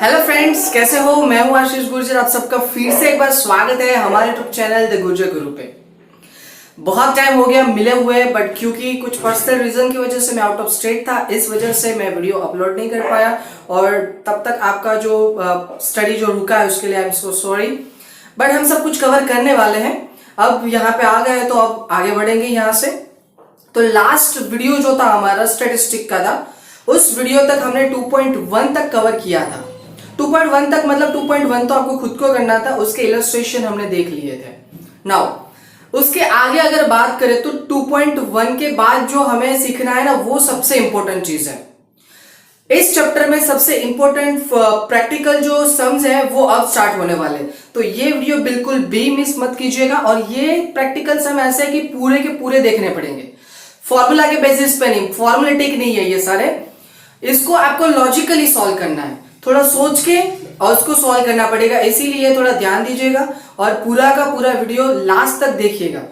Hello friends, कैसे हो? मैं हूं आशीष गुर्जर। आप सबका फिर से एक बार स्वागत है हमारे यूट्यूब चैनल द गुर्जर गुरु पे। बहुत टाइम हो गया मिले हुए, बट क्योंकि कुछ पर्सनल रीजन की वजह से मैं आउट ऑफ स्टेट था, इस वजह से मैं वीडियो अपलोड नहीं कर पाया। और तब तक आपका जो स्टडी जो रुका है उसके लिए I am so sorry. But हम सब कुछ कवर करने वाले हैं। अब यहाँ पे आ गए तो अब आगे बढ़ेंगे यहाँ से। तो लास्ट वीडियो जो था हमारा स्टेटिस्टिक का था, उस वीडियो तक हमने 2.1 तक कवर किया था। 2.1 तक मतलब 2.1 तो आपको खुद को करना था, उसके इलस्ट्रेशन हमने देख लिए थे। नाउ उसके आगे अगर बात करें तो 2.1 के बाद जो हमें सीखना है ना, वो सबसे इंपॉर्टेंट चीज है। इस चैप्टर में सबसे इंपॉर्टेंट प्रैक्टिकल जो सम्स है वो अब स्टार्ट होने वाले। तो ये वीडियो बिल्कुल भी मिस मत कीजिएगा। और ये प्रैक्टिकल सम ऐसे है कि पूरे के पूरे देखने पड़ेंगे, फॉर्मूला के बेसिस पे नहीं, फॉर्मूलेटिक नहीं है ये सारे। इसको आपको लॉजिकली सॉल्व करना है, थोड़ा सोच के और उसको सॉल्व करना पड़ेगा। इसीलिए थोड़ा ध्यान दीजिएगा और पूरा का पूरा वीडियो लास्ट तक देखिएगा।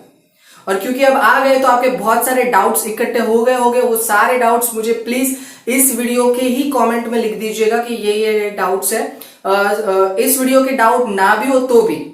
और क्योंकि अब आ गए तो आपके बहुत सारे डाउट्स इकट्ठे हो गए होंगे, वो सारे डाउट्स मुझे प्लीज इस वीडियो के ही कमेंट में लिख दीजिएगा कि ये डाउट्स है। इस वीडियो के डाउट ना भी हो तो भी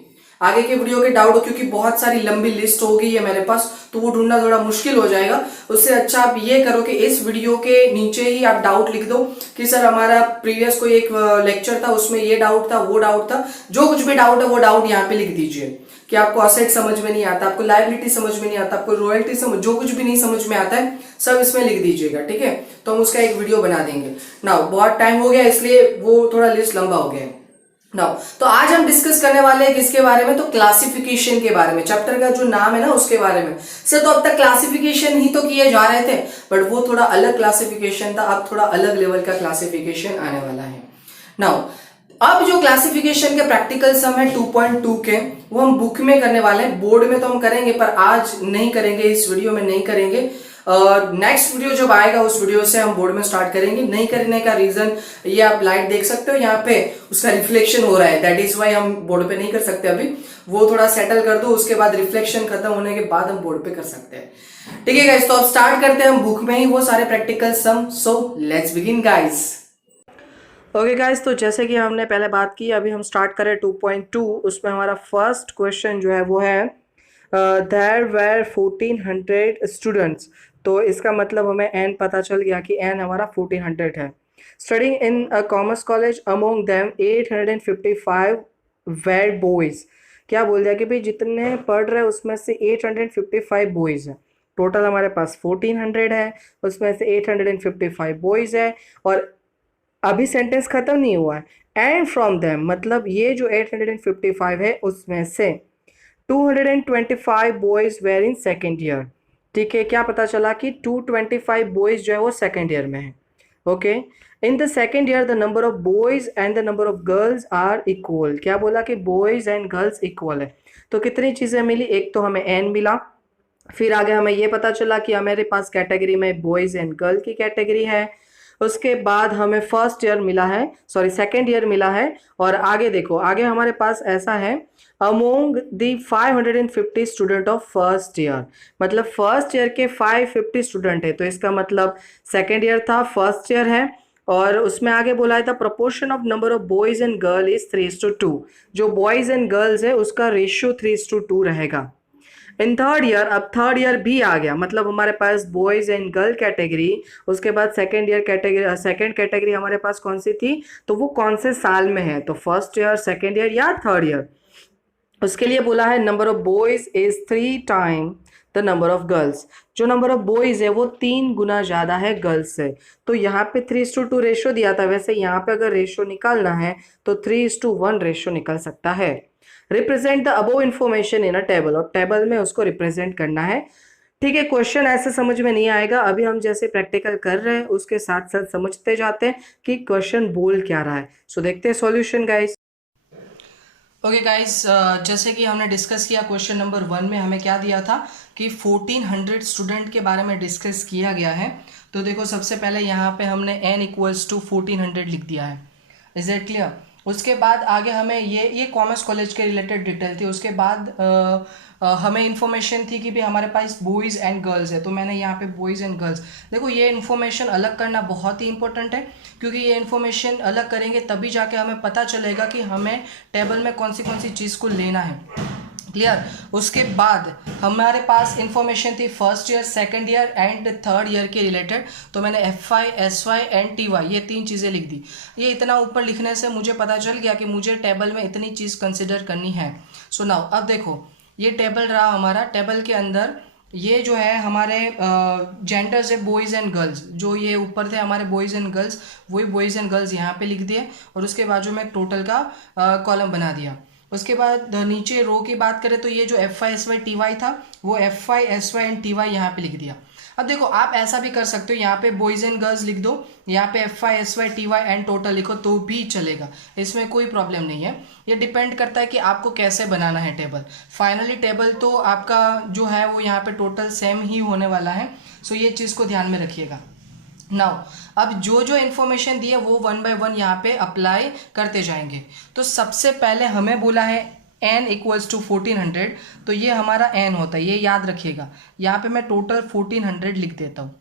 आगे के वीडियो के डाउट हो, क्योंकि बहुत सारी लंबी लिस्ट होगी है मेरे पास, तो वो ढूंढना थोड़ा मुश्किल हो जाएगा। उससे अच्छा आप ये करो कि इस वीडियो के नीचे ही आप डाउट लिख दो कि सर हमारा प्रीवियस कोई एक लेक्चर था उसमें ये डाउट था, वो डाउट था। जो कुछ भी डाउट है वो डाउट यहाँ पे लिख दीजिए कि आपको असेट समझ में नहीं आता, आपको लायबिलिटी समझ में नहीं आता, आपको रॉयल्टी समझ, जो कुछ भी नहीं समझ में आता है सब इसमें लिख दीजिएगा, ठीक है? तो हम उसका एक वीडियो बना देंगे। ना बहुत टाइम हो गया इसलिए वो थोड़ा लिस्ट लंबा हो गया है। नाउ तो आज हम डिस्कस करने वाले हैं किसके बारे में? तो क्लासिफिकेशन के बारे में। चैप्टर का जो नाम है ना उसके बारे में। सर तो अब तक क्लासिफिकेशन ही तो किए जा रहे थे, बट वो थोड़ा अलग क्लासिफिकेशन था, अब थोड़ा अलग लेवल का क्लासिफिकेशन आने वाला है। नाउ अब जो क्लासिफिकेशन के प्रैक्टिकल सम है 2.2 के, वो हम बुक में करने वाले हैं। बोर्ड में तो हम करेंगे पर आज नहीं करेंगे, इस वीडियो में नहीं करेंगे। नेक्स्ट वीडियो जब आएगा उस वीडियो से हम बोर्ड में स्टार्ट करेंगे। नहीं करने का रीजन ये आप लाइट देख सकते हो, यहाँ पे उसका रिफ्लेक्शन हो रहा है, दैट इज वाई हम बोर्ड पे नहीं कर सकते अभी। वो थोड़ा सेटल कर दो, उसके बाद रिफ्लेक्शन खत्म होने के बाद हम बोर्ड पे कर सकते हैं। ठीक है गाइस, तो अब स्टार्ट करते हैं हम बुक में ही वो सारे practical sum. So let's begin guys. Okay guys, तो जैसे कि हमने पहले बात की, अभी हम स्टार्ट करें 2.2। उसमें हमारा फर्स्ट क्वेश्चन जो है वो है देयर वेर 1400 स्टूडेंट्स। तो इसका मतलब हमें एन पता चल गया कि एन हमारा 1400 है। Studying in a commerce college among them 855 were boys. क्या बोल दिया कि भाई जितने पढ़ रहे हैं उसमें से 855 बॉयज है। टोटल हमारे पास 1400 है, उसमें से 855 बॉयज है। और अभी सेंटेंस खत्म नहीं हुआ है। एंड फ्रॉम देम मतलब ये जो 855 है उसमें से 225 boys were in second year. ठीक है, क्या पता चला कि 225 बॉयज जो है वो सेकेंड ईयर में है। Okay, in the second year the number of boys and the number of girls are equal. क्या बोला कि बॉयज एंड गर्ल्स इक्वल है। तो कितनी चीजें मिली? एक तो हमें एन मिला, फिर आगे हमें ये पता चला कि हमारे पास कैटेगरी में बॉयज एंड गर्ल की कैटेगरी है। उसके बाद हमें फर्स्ट ईयर मिला है, सॉरी सेकेंड ईयर मिला है। और आगे देखो, आगे हमारे पास ऐसा है among the 550 student of first year. मतलब फर्स्ट ईयर के 550 स्टूडेंट है, तो इसका मतलब सेकेंड ईयर था, फर्स्ट ईयर है। और उसमें आगे बोला था proportion of number of boys and girl is 3:2। जो बॉयज एंड गर्ल्स है उसका रेशियो 3:2 रहेगा। इन थर्ड ईयर, अब थर्ड ईयर भी आ गया, मतलब हमारे पास बॉयज एंड गर्ल कैटेगरी, उसके बाद second year category, second category हमारे पास कौन सी थी? तो वो कौन से साल में है? तो फर्स्ट ईयर, सेकेंड ईयर या थर्ड ईयर। उसके लिए बोला है number of boys is 3 time the number of girls. जो नंबर ऑफ बॉयज है वो 3 गुना ज्यादा है गर्ल्स से। तो यहाँ पे 3:2 रेशो दिया था, वैसे यहाँ पे अगर रेशो निकालना है तो 3:1 रेशो निकल सकता है। Represent the above information in a table, और टेबल में उसको रिप्रेजेंट करना है। ठीक है, क्वेश्चन ऐसे समझ में नहीं आएगा, अभी हम जैसे प्रैक्टिकल कर रहे हैं उसके साथ साथ समझते जाते हैं कि क्वेश्चन बोल क्या रहा है। सो देखते हैं सॉल्यूशन गाइस। ओके गाइस, जैसे कि हमने डिस्कस किया क्वेश्चन नंबर 1 में हमें क्या दिया था कि 1400 स्टूडेंट के बारे में डिस्कस किया गया है। तो देखो सबसे पहले यहाँ पे हमने n इक्वल्स टू 1400 लिख दिया है। Is it clear? उसके बाद आगे हमें ये कॉमर्स कॉलेज के रिलेटेड डिटेल थी। उसके बाद हमें इन्फॉर्मेशन थी कि भी हमारे पास बॉयज़ एंड गर्ल्स है, तो मैंने यहाँ पे बॉयज़ एंड गर्ल्स। देखो ये इन्फॉर्मेशन अलग करना बहुत ही इंपॉर्टेंट है, क्योंकि ये इन्फॉर्मेशन अलग करेंगे तभी जाके हमें पता चलेगा कि हमें टेबल में कौन सी चीज़ को लेना है। क्लियर। उसके बाद हमारे पास इंफॉर्मेशन थी first year, second year and third year के रिलेटेड, तो मैंने FY SY एंड TY ये 3 चीज़ें लिख दी। ये इतना ऊपर लिखने से मुझे पता चल गया कि मुझे टेबल में इतनी चीज़ कंसिडर करनी है। सो नाउ अब देखो ये टेबल रहा हमारा। टेबल के अंदर ये जो है हमारे जेंडर्स है बॉयज़ एंड गर्ल्स, जो ये ऊपर थे हमारे बॉयज़ एंड गर्ल्स, वही बॉयज़ एंड गर्ल्स यहाँ पे लिख दिए और उसके बाजू में टोटल का कॉलम बना दिया। उसके बाद नीचे रो की बात करें तो ये जो FY SY TY था वो FY SY एंड TY यहाँ पे लिख दिया। अब देखो आप ऐसा भी कर सकते हो, यहाँ पे बॉयज़ एंड गर्ल्स लिख दो, यहाँ पे FY SY TY and total लिखो तो भी चलेगा, इसमें कोई प्रॉब्लम नहीं है। ये डिपेंड करता है कि आपको कैसे बनाना है टेबल। फाइनली टेबल तो आपका जो है वो यहाँ पे टोटल सेम ही होने वाला है, सो ये चीज़ को ध्यान में रखिएगा। नाउ अब जो जो इन्फॉर्मेशन दी है वो 1 बाय 1 यहाँ पे अप्लाई करते जाएंगे। तो सबसे पहले हमें बोला है n इक्वल्स टू 1400, तो ये हमारा n होता है, ये याद रखिएगा। यहाँ पे मैं टोटल 1400 लिख देता हूँ।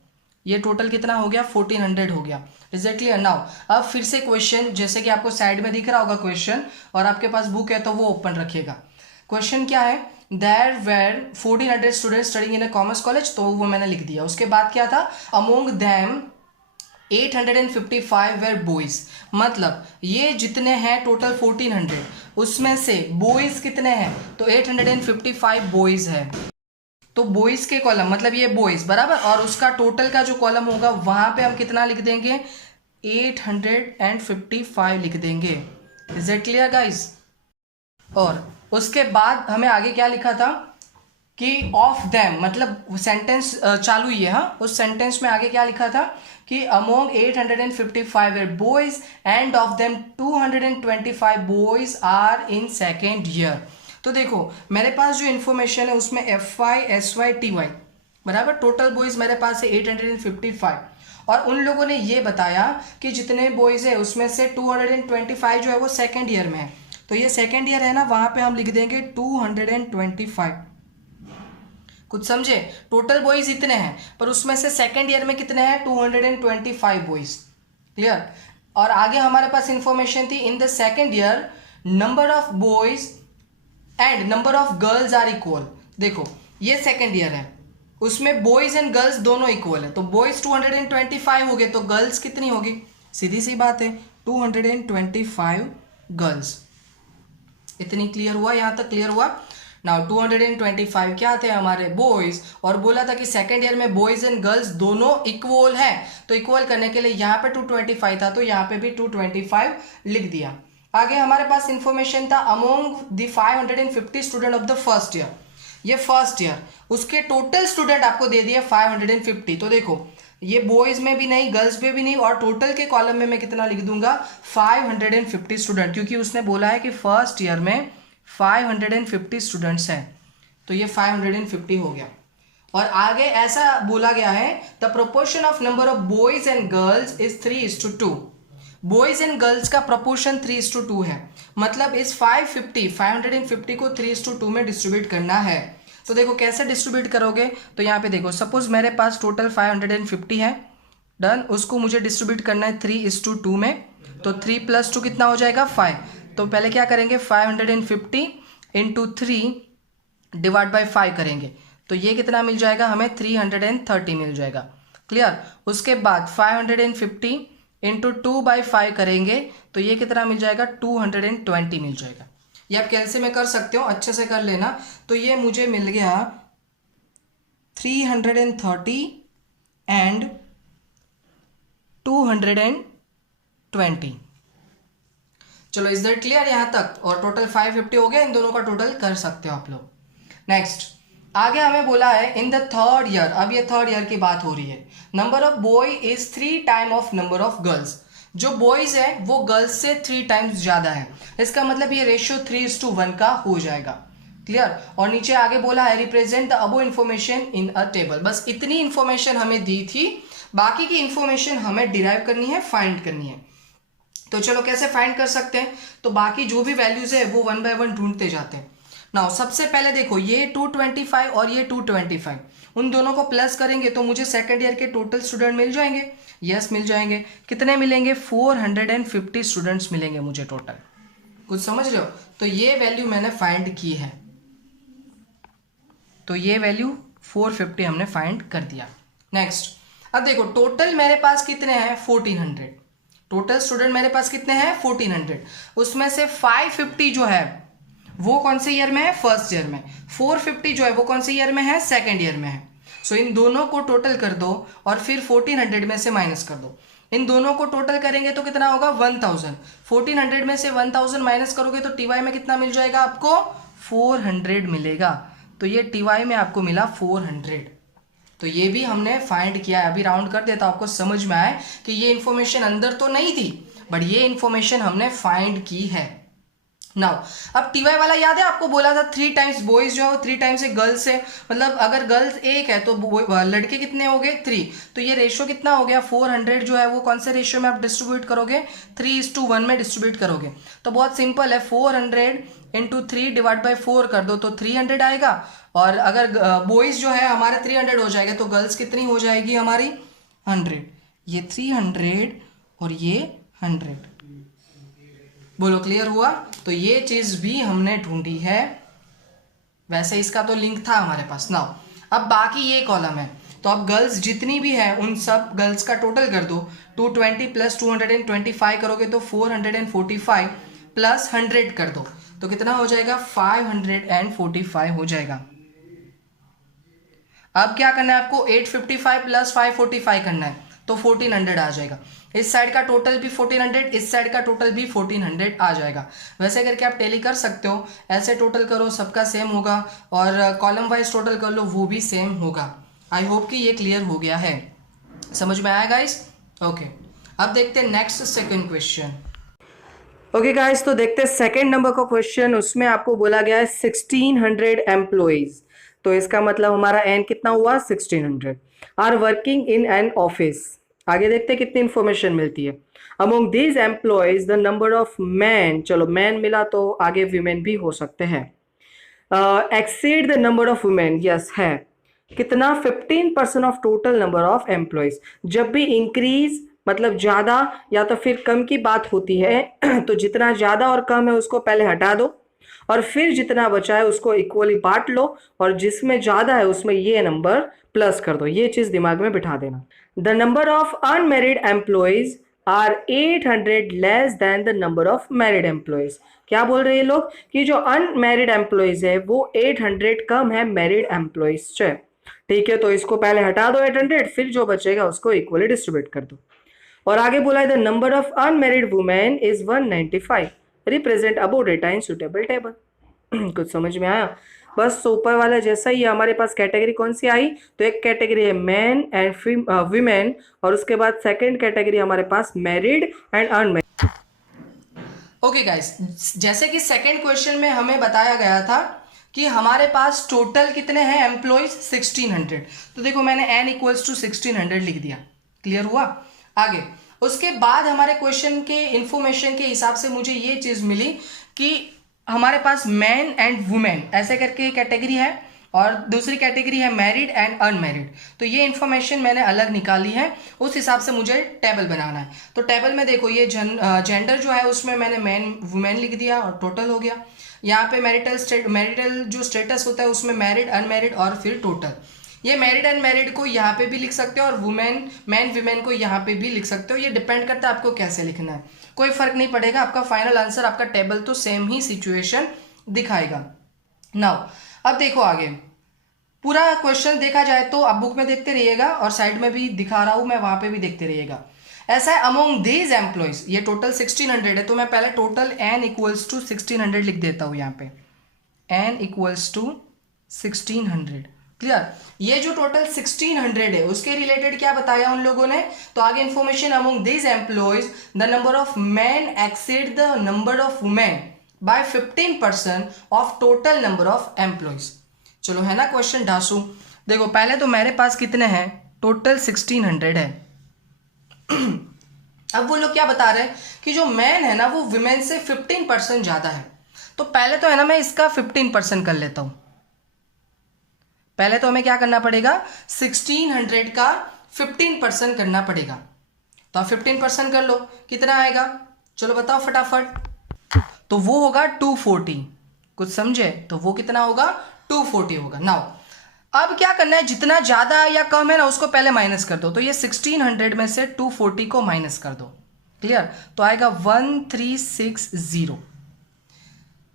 ये टोटल कितना हो गया? 1400 हो गया। Is it clear? नाउ अब फिर से क्वेश्चन, जैसे कि आपको साइड में दिख रहा होगा क्वेश्चन और आपके पास बुक है तो वो ओपन रखिएगा। क्वेश्चन क्या है? There were 1400 students studying in a commerce college, तो वो मैंने लिख दिया। उसके बाद क्या था? अमोंग दैम 855 वेर बॉयज, मतलब ये जितने हैं टोटल 1400, उसमें से बॉयज कितने हैं? तो 855 बॉयज है। तो बॉयज के कॉलम मतलब ये बॉयज बराबर, और उसका टोटल का जो कॉलम होगा वहां पे हम कितना लिख देंगे? 855 लिख देंगे। Is it clear guys? और उसके बाद हमें आगे क्या लिखा था कि ऑफ देम, मतलब सेंटेंस चालू ही है। हाँ, उस सेंटेंस में आगे क्या लिखा था कि among 855 were boys and of them 225 boys are in second year। तो देखो मेरे पास जो इन्फॉर्मेशन है उसमें FY SY TY बराबर, टोटल बॉयज मेरे पास है 855, और उन लोगों ने ये बताया कि जितने बॉयज है उसमें से 225 जो है वो सेकेंड ईयर में है। तो ये सेकेंड ईयर है ना, वहां पे हम लिख देंगे 225। कुछ समझे? टोटल बॉयज इतने हैं पर उसमें से सेकेंड ईयर में कितने हैं? 225 बॉयज। क्लियर? और आगे हमारे पास इंफॉर्मेशन थी in the second year number of boys and number of girls are equal. देखो ये सेकेंड ईयर है, उसमें बॉयज एंड गर्ल्स दोनों इक्वल है, तो बॉयज 225 हो गए तो गर्ल्स कितनी होगी? सीधी सी बात है 225 गर्ल्स। इतनी क्लियर हुआ? यहां तक क्लियर हुआ? नाउ 225 क्या थे? हमारे बॉयज, और बोला था कि सेकेंड ईयर में बॉयज एंड गर्ल्स दोनों इक्वल हैं, तो इक्वल करने के लिए यहाँ पे 225 था तो यहाँ पे भी 225 लिख दिया। आगे हमारे पास इंफॉर्मेशन था among the 550 student of the first year. ये फर्स्ट ईयर, उसके टोटल स्टूडेंट आपको दे दिए 550। तो देखो ये बॉयज में भी नहीं, गर्ल्स में भी नहीं, और टोटल के कॉलम में मैं कितना लिख दूंगा? 550 स्टूडेंट, क्योंकि उसने बोला है कि फर्स्ट ईयर में 550 स्टूडेंट्स हैं, तो ये 550 हो गया। और आगे ऐसा बोला गया है the proportion of number of boys and girls is 3:2। Boys and girls का प्रोपोर्शन 3:2 है, मतलब इस 550 को 3:2 में डिस्ट्रीब्यूट करना है। तो देखो कैसे डिस्ट्रीब्यूट करोगे? तो यहाँ पे देखो, सपोज मेरे पास टोटल 550 है, डन, उसको मुझे डिस्ट्रीब्यूट करना है 3:2 में, तो 3 + 2 कितना हो जाएगा? 5। तो पहले क्या करेंगे? 550 × 3 डिवाइड बाई 5 करेंगे, तो ये कितना मिल जाएगा हमें? 330 मिल जाएगा। क्लियर? उसके बाद 550 × 2/5 करेंगे तो ये कितना मिल जाएगा? 220 मिल जाएगा। ये आप कैसे में कर सकते हो, अच्छे से कर लेना। तो ये मुझे मिल गया 330 एंड 220। चलो इज दैट क्लियर यहाँ तक? और टोटल 550 हो गया, इन दोनों का टोटल कर सकते हो आप लोग। नेक्स्ट आगे हमें बोला है इन द थर्ड ईयर, अब ये थर्ड ईयर की बात हो रही है, number of boy is 3 time of number of girls. जो बॉयज है वो गर्ल्स से 3 टाइम्स ज्यादा है, इसका मतलब ये रेशियो 3:1 का हो जाएगा। क्लियर? और नीचे आगे बोला है represent the above information in a table. बस इतनी इन्फॉर्मेशन हमें दी थी, बाकी की इन्फॉर्मेशन हमें डिराइव करनी है, फाइंड करनी है। तो चलो कैसे फाइंड कर सकते हैं, तो बाकी जो भी वैल्यूज है वो 1 बाय 1 ढूंढते जाते हैं। नाउ सबसे पहले देखो ये 225 और ये 225, उन दोनों को प्लस करेंगे तो मुझे सेकेंड ईयर के टोटल स्टूडेंट मिल जाएंगे। यस मिल जाएंगे। कितने मिलेंगे? 450 स्टूडेंट्स मिलेंगे मुझे टोटल। कुछ समझ रहे हो? तो ये वैल्यू मैंने फाइंड की है, तो ये वैल्यू 450 हमने फाइंड कर दिया। नेक्स्ट, अब देखो टोटल मेरे पास कितने हैं? 1400। टोटल स्टूडेंट मेरे पास कितने हैं? 1400। उसमें से 550 जो है वो कौन से ईयर में है? फर्स्ट ईयर में। 450 जो है वो कौन से ईयर में है? सेकेंड ईयर में है। सो इन दोनों को टोटल कर दो और फिर 1400 में से माइनस कर दो। इन दोनों को टोटल करेंगे तो कितना होगा? 1000। 1400 में से 1000 माइनस करोगे तो टीवाई में कितना मिल जाएगा आपको? 400 मिलेगा। तो ये टीवाई में आपको मिला 400। तो ये भी हमने फाइंड किया है। अभी राउंड कर देता हूं, आपको समझ में आए कि ये इंफॉर्मेशन अंदर तो नहीं थी बट ये इंफॉर्मेशन हमने फाइंड की है। नाउ अब टीवाई वाला याद है आपको? बोला था 3 टाइम्स बॉयज जो है वो 3 टाइम्स गर्ल्स है, मतलब अगर गर्ल्स 1 है तो लड़के कितने हो गए? 3। तो ये रेशियो कितना हो गया? 400 जो है वो कौन से रेशियो में आप डिस्ट्रीब्यूट करोगे? 3:1 में डिस्ट्रीब्यूट करोगे। तो बहुत सिंपल है, 400 इंटू 3 डिवाइड बाई 4 कर दो तो 300 आएगा। और अगर बॉयज जो है हमारे 300 हो जाएगा तो गर्ल्स कितनी हो जाएगी हमारी? 100। ये 300 और ये 100। बोलो क्लियर हुआ? तो ये चीज भी हमने ढूंढी है। वैसे इसका तो लिंक था हमारे पास। नाउ अब बाकी ये कॉलम है, तो अब गर्ल्स जितनी भी है उन सब गर्ल्स का टोटल कर दो। 220 प्लस 225 करोगे तो 445 प्लस 100 कर दो तो कितना हो जाएगा? 545 हो जाएगा। अब क्या करना है आपको? 855 प्लस 545 करना है तो 1400 आ जाएगा। इस साइड का टोटल भी 1400, इस साइड का टोटल भी 1400 आ जाएगा। वैसे करके आप टैली कर सकते हो, ऐसे टोटल करो सबका सेम होगा और कॉलम वाइज टोटल कर लो वो भी सेम होगा। आई होप कि ये क्लियर हो गया है। समझ में आया गाइस? ओके, अब देखते हैं next second question. Okay guys, तो देखते हैं सेकंड नंबर का क्वेश्चन। उसमें आपको बोला गया है 1600 एम्प्लॉइज, तो इसका मतलब हमारा एन कितना हुआ? 1600 are working in an office. आगे देखते हैं कितनी इंफॉर्मेशन मिलती है। Among these employees the number of man, चलो मैन मिला तो आगे वीमेन भी हो सकते हैं। Exceed the number of women, yes है। कितना? 15% of total number of employees. जब भी इंक्रीज मतलब ज्यादा या तो फिर कम की बात होती है तो जितना ज्यादा और कम है उसको पहले हटा दो और फिर जितना बचा है उसको इक्वली बांट लो और जिसमें ज्यादा है उसमें ये नंबर प्लस कर दो। ये चीज दिमाग में बिठा देना। The number of unmarried employees are 800 less than the number of married employees. क्या बोल रहे हैं लोग कि जो अनमैरिड एम्प्लॉयज है वो 800 कम है मैरिड एम्प्लॉयज से। ठीक है, तो इसको पहले हटा दो 800, फिर जो बचेगा उसको इक्वली डिस्ट्रीब्यूट कर दो। और आगे बोला है the number of unmarried women is 195, represent above data in suitable table. कुछ समझ में आया? बस ऊपर वाला जैसा ही हमारे पास कैटेगरी कौन सी आई, तो एक कैटेगरी है मैन एंड वीमेन और उसके बाद सेकंड कैटेगरी हमारे पास married and unmarried. Okay guys, जैसे कि सेकंड क्वेश्चन में हमें बताया गया था कि हमारे पास टोटल कितने हैं एम्प्लॉयज? 1600। तो देखो मैंने n इक्वल्स टू 1600 लिख दिया। क्लियर हुआ? आगे उसके बाद हमारे क्वेश्चन के इंफॉर्मेशन के हिसाब से मुझे ये चीज मिली कि हमारे पास मैन एंड वुमेन ऐसे करके कैटेगरी है और दूसरी कैटेगरी है मैरिड एंड अनमैरिड। तो ये इन्फॉर्मेशन मैंने अलग निकाली है, उस हिसाब से मुझे टेबल बनाना है। तो टेबल में देखो ये जेंडर जो है उसमें मैंने मैन वुमेन लिख दिया और टोटल हो गया। यहाँ पे मैरिटल जो स्टेटस होता है उसमें मैरिड अनमैरिड और फिर टोटल। ये मैरिड अनमैरिड को यहाँ पे भी लिख सकते हो और वुमेन मैन वीमेन को यहाँ पे भी लिख सकते हो। ये डिपेंड करता है आपको कैसे लिखना है, कोई फर्क नहीं पड़ेगा। आपका फाइनल आंसर, आपका टेबल तो सेम ही सिचुएशन दिखाएगा। नाउ अब देखो आगे पूरा क्वेश्चन देखा जाए तो आप बुक में देखते रहिएगा और साइड में भी दिखा रहा हूं मैं, वहां पे भी देखते रहिएगा। ऐसा है अमोंग दीज एम्प्लॉयज, ये टोटल 1600 है तो मैं पहले टोटल n इक्वल्स टू 1600 लिख देता हूं यहाँ पे। n equals to 1600। क्लियर? ये जो टोटल 1600 है उसके रिलेटेड क्या बताया उन लोगों ने, तो आगे information among these employees the number of man exceed the number of women bye 15% of total number of employees. चलो है ना क्वेश्चन ढासू। देखो पहले तो मेरे पास कितने हैं, टोटल 1600 है। अब वो लोग क्या बता रहे हैं कि जो मैन है ना वो विमेन से 15% ज़्यादा है। तो पहले तो है ना मैं इसका 15% कर लेता हूँ। पहले तो हमें क्या करना पड़ेगा, 1600 का 15% करना पड़ेगा। तो आप 15% कर लो, कितना आएगा चलो बताओ फटाफट। तो वो होगा 240। कुछ समझे? तो वो कितना होगा 240 होगा। नाउ अब क्या करना है, जितना ज़्यादा या कम है ना उसको पहले माइनस कर दो। तो ये 1600 में से 240 को माइनस कर दो। क्लियर? तो आएगा 1360।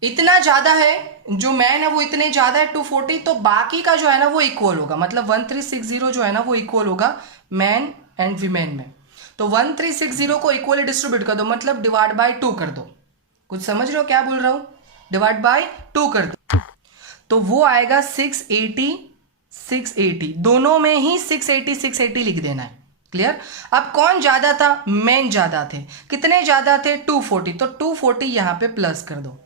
इतना ज़्यादा है, जो मैन है वो इतने ज़्यादा है 240, तो बाकी का जो है ना वो इक्वल होगा। मतलब 1360 जो है ना वो इक्वल होगा मैन एंड वीमेन में। तो 1360 को इक्वली डिस्ट्रीब्यूट कर दो, मतलब डिवाइड बाय 2 कर दो। कुछ समझ रहे हो क्या बोल रहा हूँ? डिवाइड बाय 2 कर दो तो वो आएगा 680 680। दोनों में ही 680 680 लिख देना है। क्लियर? अब कौन ज्यादा था? मैन ज्यादा थे। कितने ज्यादा थे? 240। तो 240 यहां पे प्लस कर दो।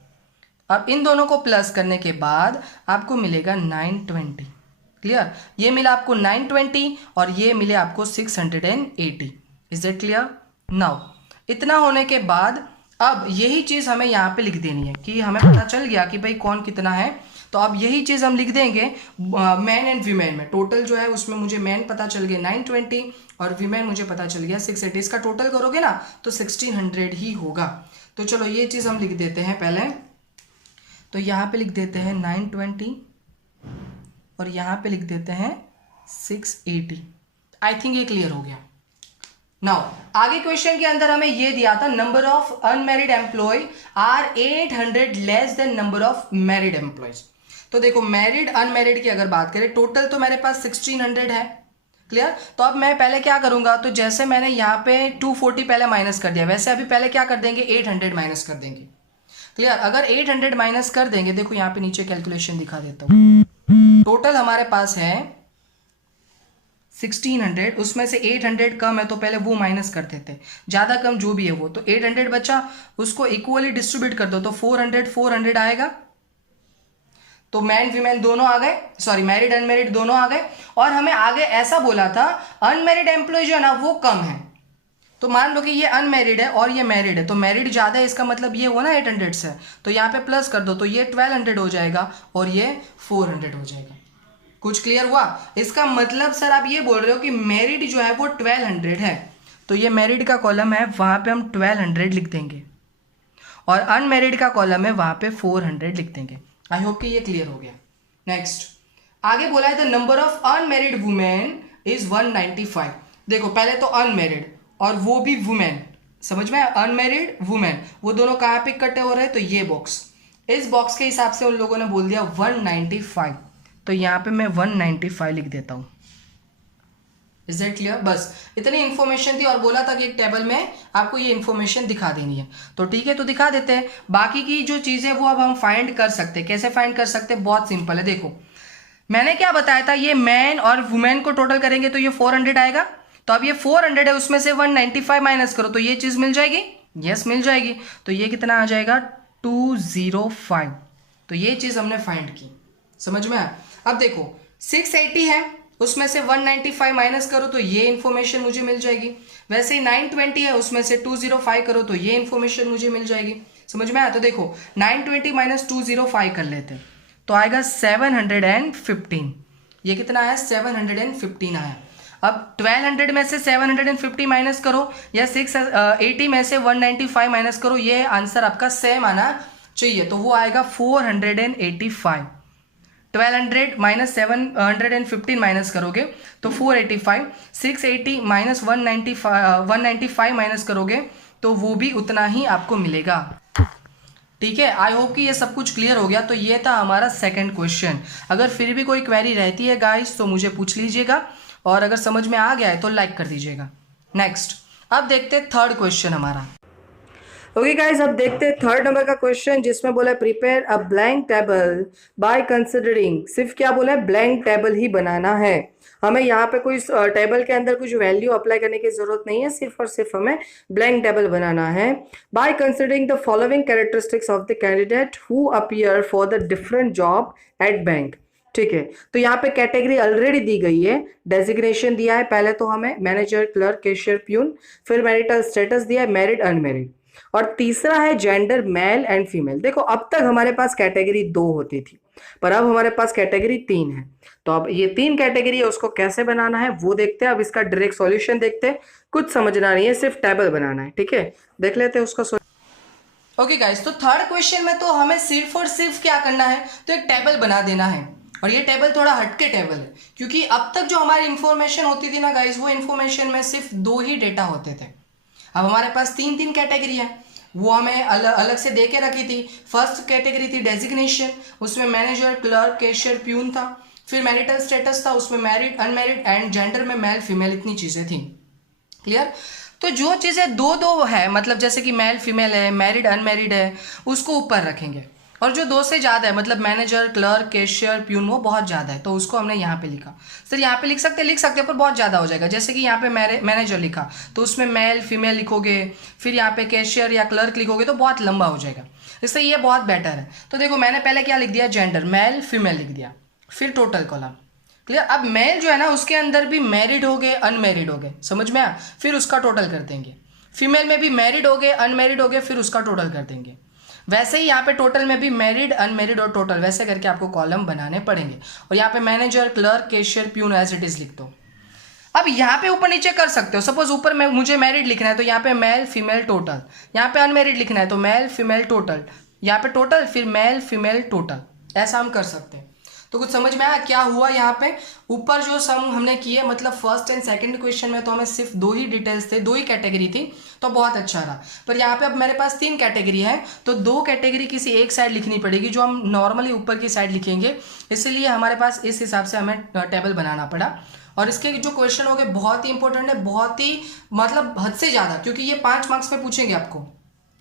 अब इन दोनों को प्लस करने के बाद आपको मिलेगा 920। क्लियर? ये मिला आपको 920 और ये मिले आपको 680। Is it clear? नाउ इतना होने के बाद अब यही चीज़ हमें यहाँ पे लिख देनी है कि हमें पता चल गया कि भाई कौन कितना है। तो अब यही चीज़ हम लिख देंगे मैन एंड वीमेन में। टोटल जो है उसमें मुझे मैन पता चल गया 920 और वीमेन मुझे पता चल गया 680। इसका टोटल करोगे ना तो 1600 ही होगा। तो चलो ये चीज़ हम लिख देते हैं पहले। तो यहाँ पे लिख देते हैं 920 और यहाँ पे लिख देते हैं 680। आई थिंक ये क्लियर हो गया। नाउ आगे क्वेश्चन के अंदर हमें ये दिया था number of unmarried employee are 800 less than number of married employees. तो देखो मैरिड अनमैरिड की अगर बात करें, टोटल तो मेरे पास 1600 है। क्लियर? तो अब मैं पहले क्या करूंगा, तो जैसे मैंने यहाँ पे 240 पहले माइनस कर दिया, वैसे अभी पहले क्या कर देंगे 800 माइनस कर देंगे। क्लियर? अगर 800 माइनस कर देंगे, देखो यहाँ पे नीचे कैलकुलेशन दिखा देता हूँ। टोटल हमारे पास है 1600, उसमें से 800 कम है तो पहले वो माइनस कर देते, ज़्यादा कम जो भी है वो। तो 800 बचा, उसको इक्वली डिस्ट्रीब्यूट कर दो तो 400 आएगा। तो मैन वीमेन दोनों आ गए, सॉरी मैरिड अनमैरिड दोनों आ गए। और हमें आगे ऐसा बोला था अनमैरिड एम्प्लॉय जो है ना वो कम है। तो मान लो कि ये अनमैरिड है और ये मैरिड है, तो मैरिड ज़्यादा है, इसका मतलब ये हुआ ना 800 से, तो यहाँ पे प्लस कर दो तो ये 1200 हो जाएगा और ये 400 हो जाएगा। कुछ क्लियर हुआ? इसका मतलब सर आप ये बोल रहे हो कि मैरिड जो है वो 1200 है, तो ये मैरिड का कॉलम है वहाँ पे हम 1200 लिख देंगे और अनमैरिड का कॉलम है वहाँ पे 400 लिख देंगे। आई होप कि ये क्लियर हो गया। नेक्स्ट आगे बोला है the number of unmarried women is 195। देखो पहले तो अनमैरिड और वो भी वुमेन, समझ में? अनमैरिड वुमेन वो दोनों कहाँ पे इकट्ठे हो रहे हैं, तो ये बॉक्स, इस बॉक्स के हिसाब से उन लोगों ने बोल दिया 195। तो यहाँ पे मैं 195 लिख देता हूँ। Is it clear? बस इतनी इन्फॉर्मेशन थी और बोला था कि एक टेबल में आपको ये इन्फॉर्मेशन दिखा देनी है। तो ठीक है, तो दिखा देते हैं। बाकी की जो चीज़ें वो अब हम फाइंड कर सकते हैं। कैसे फाइंड कर सकते हैं? बहुत सिंपल है। देखो मैंने क्या बताया था, ये मैन और वुमेन को टोटल करेंगे तो ये 400 आएगा। तो अब ये 400 है, उसमें से 195 माइनस करो तो ये चीज़ मिल जाएगी। यस मिल जाएगी। तो ये कितना आ जाएगा 205। तो ये चीज़ हमने फाइंड की, समझ में आया? अब देखो 680 है, उसमें से 195 माइनस करो तो ये इन्फॉर्मेशन मुझे मिल जाएगी। वैसे ही 920 है, उसमें से 205 करो तो ये इन्फॉर्मेशन मुझे मिल जाएगी। समझ में आया? तो देखो 920 माइनस 205 कर लेते हैं तो आएगा 715। ये कितना आया? 715 आया। अब 1200 में से 750 माइनस करो या 680 में से 195 माइनस करो, ये आंसर आपका सेम आना चाहिए। तो वो आएगा 485। 1200 माइनस 715 माइनस करोगे तो 485। 680 माइनस 195 माइनस करोगे तो वो भी उतना ही आपको मिलेगा। ठीक है, आई होप कि ये सब कुछ क्लियर हो गया। तो ये था हमारा सेकंड क्वेश्चन। अगर फिर भी कोई क्वेरी रहती है गाइस तो मुझे पूछ लीजिएगा और अगर समझ में आ गया है तो लाइक कर दीजिएगा। नेक्स्ट अब देखते हैं थर्ड क्वेश्चन हमारा। ओके गाइस, अब देखते हैं थर्ड नंबर का क्वेश्चन जिसमें बोला है prepare a blank table by considering. सिर्फ क्या बोला है? ब्लैंक टेबल ही बनाना है। हमें यहाँ पे कोई टेबल के अंदर कुछ वैल्यू अप्लाई करने की जरूरत नहीं है, सिर्फ और सिर्फ हमें ब्लैंक टेबल बनाना है। By considering the following characteristics of the candidate who appear for the different job at bank. ठीक है, तो यहाँ पे कैटेगरी ऑलरेडी दी गई है, डेजिग्नेशन दिया है, पहले तो हमें मैनेजर, क्लर्क, कैशियर, प्यून, फिर मैरिटल स्टेटस दिया है, मैरिड, अनमैरिड, और तीसरा है जेंडर, मेल एंड फीमेल। देखो अब तक हमारे पास कैटेगरी 2 होती थी, पर अब हमारे पास कैटेगरी 3 है। तो अब ये 3 कैटेगरी है, उसको कैसे बनाना है वो देखते हैं। अब इसका डायरेक्ट सॉल्यूशन देखते हैं, कुछ समझना नहीं है, सिर्फ टेबल बनाना है। ठीक है, देख लेते हैं उसका। ओके गाइस, तो थर्ड क्वेश्चन में तो हमें सिर्फ और सिर्फ क्या करना है, तो एक टेबल बना देना है। और ये टेबल थोड़ा हटके टेबल है, क्योंकि अब तक जो हमारी इंफॉर्मेशन होती थी ना गाइस, वो इंफॉर्मेशन में सिर्फ 2 ही डेटा होते थे। अब हमारे पास 3 कैटेगरी है, वो हमें अलग अलग से दे के रखी थी। फर्स्ट कैटेगरी थी डेजिग्नेशन, उसमें मैनेजर, क्लर्क, कैशियर, प्यून था। फिर मैरिटल स्टेटस था, उसमें मैरिड, अनमैरिड एंड जेंडर में मेल, फीमेल, इतनी चीज़ें थी। क्लियर? तो जो चीज़ें 2-2 है, मतलब जैसे कि मेल, फीमेल है, मैरिड, अनमैरिड है, उसको ऊपर रखेंगे। और जो 2 से ज़्यादा है, मतलब मैनेजर, क्लर्क, कैशियर, प्यून, वो बहुत ज़्यादा है, तो उसको हमने यहाँ पे लिखा। सर यहाँ पे लिख सकते पर बहुत ज़्यादा हो जाएगा। जैसे कि यहाँ पे मैनेजर लिखा, तो उसमें मेल, फीमेल लिखोगे, फिर यहाँ पे कैशियर या क्लर्क लिखोगे तो बहुत लंबा हो जाएगा, इसलिए ये बहुत बेटर है। तो देखो मैंने पहले क्या लिख दिया, जेंडर, मेल, फीमेल लिख दिया, फिर टोटल कॉलम। क्लियर? अब मेल जो है ना, उसके अंदर भी मैरिड हो गए, अनमैरिड हो गए, समझ में आया, फिर उसका टोटल कर देंगे। फीमेल में भी मैरिड हो गए, अनमैरिड हो गए, फिर उसका टोटल कर देंगे। वैसे ही यहाँ पे टोटल में भी मैरिड, अनमैरिड और टोटल, वैसे करके आपको कॉलम बनाने पड़ेंगे। और यहाँ पे manager, clerk, cashier, peon as it is लिख दो। अब यहाँ पे ऊपर नीचे कर सकते हो। सपोज ऊपर में मुझे मैरिड लिखना है, तो यहाँ पे मेल, फीमेल, टोटल। यहाँ पे अनमैरिड लिखना है, तो मेल, फीमेल, टोटल। यहाँ पे टोटल, फिर मेल, फीमेल, टोटल, ऐसा हम कर सकते हैं। तो कुछ समझ में आया क्या हुआ यहाँ पे? ऊपर जो सम हमने किए, मतलब फर्स्ट एंड सेकंड क्वेश्चन में तो हमें सिर्फ 2 ही डिटेल्स थे, 2 ही कैटेगरी थी, तो बहुत अच्छा रहा। पर यहाँ पे अब मेरे पास 3 कैटेगरी है, तो 2 कैटेगरी किसी एक साइड लिखनी पड़ेगी, जो हम नॉर्मली ऊपर की साइड लिखेंगे। इसलिए हमारे पास इस हिसाब से हमें टेबल बनाना पड़ा। और इसके जो क्वेश्चन हो गए बहुत ही इंपॉर्टेंट है, बहुत ही मतलब हद से ज़्यादा, क्योंकि ये 5 मार्क्स में पूछेंगे आपको,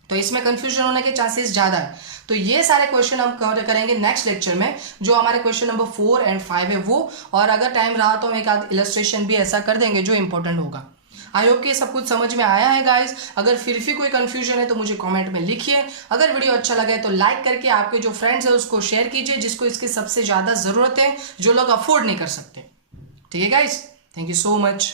तो इसमें कंफ्यूजन होने के चांसेस ज़्यादा है। तो ये सारे क्वेश्चन हम कवर करेंगे नेक्स्ट लेक्चर में, जो हमारे क्वेश्चन नंबर 4 एंड 5 है वो। और अगर टाइम रहा तो हम एक आध इलस्ट्रेशन भी ऐसा कर देंगे जो इंपॉर्टेंट होगा। आई होप कि सब कुछ समझ में आया है गाइस। अगर फिर भी कोई कंफ्यूजन है तो मुझे कमेंट में लिखिए। अगर वीडियो अच्छा लगे तो लाइक करके आपके जो फ्रेंड्स है उसको शेयर कीजिए, जिसको इसकी सबसे ज़्यादा ज़रूरत है, जो लोग अफोर्ड नहीं कर सकते। ठीक है guys, thank you so much.